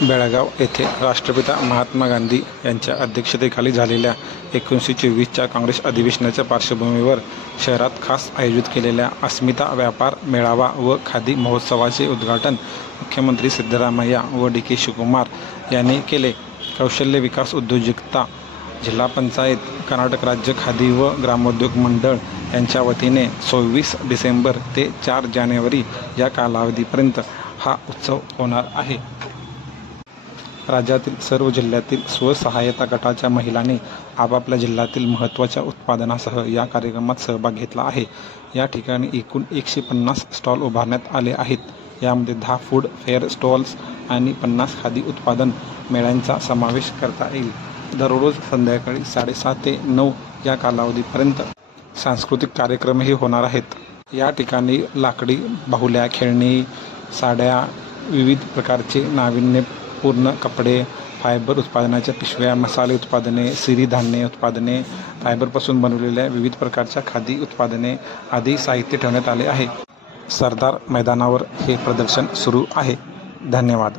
बेळगाव येथे राष्ट्रपिता महात्मा गांधी यांच्या अध्यक्षतेखाली झालेल्या 1924च्या काँग्रेस अधिवेशनाच्या पार्श्वभूमीवर शहरात खास आयोजित केलेल्या अस्मिता व्यापार मेळावा व खादी महोत्सवाचे उद्घाटन मुख्यमंत्री सिद्धरामय्या व डी के शिवकुमार यांनी केले। कौशल्य विकास उद्योजकता जिल्हा पंचायत, कर्नाटक राज्य खादी व ग्रामोद्योग मंडळ यांच्या वतीने 24 डिसेंबर ते 4 जानेवारी या कालावधीपर्यंत हा उत्सव होणार आहे। राज्यातील सर्व जिल्ह्यातील स्वसहायता गटाच्या महिलांनी आपापल्या जिल्ह्यातील महत्त्वाच्या उत्पादनासह या कार्यक्रमात सहभाग घेतला आहे। या ठिकाणी एकूण 150 स्टॉल उभारण्यात आले आहेत। यामध्ये 10 फूड फेअर स्टॉल्स आणि 50 खादी उत्पादन मेळ्यांचा समावेश करता येईल। दररोज संध्याकाळी 7:30 ते 9 या कालावधीपर्यंत सांस्कृतिक कार्यक्रमही होणार आहेत। या ठिकाणी लाकडी बाहुल्या, खेळणी, साड्या, विविध प्रकारचे नाविन्यपूर्ण कपडे, फायबर उत्पादनाच्या पिशव्या, मसाले उत्पादने, सिरीधान्य उत्पादने, फायबरपासून बनवलेल्या विविध प्रकारच्या खादी उत्पादने आदी साहित्य ठेवण्यात आले आहे। सरदार मैदानावर हे प्रदर्शन सुरू आहे। धन्यवाद।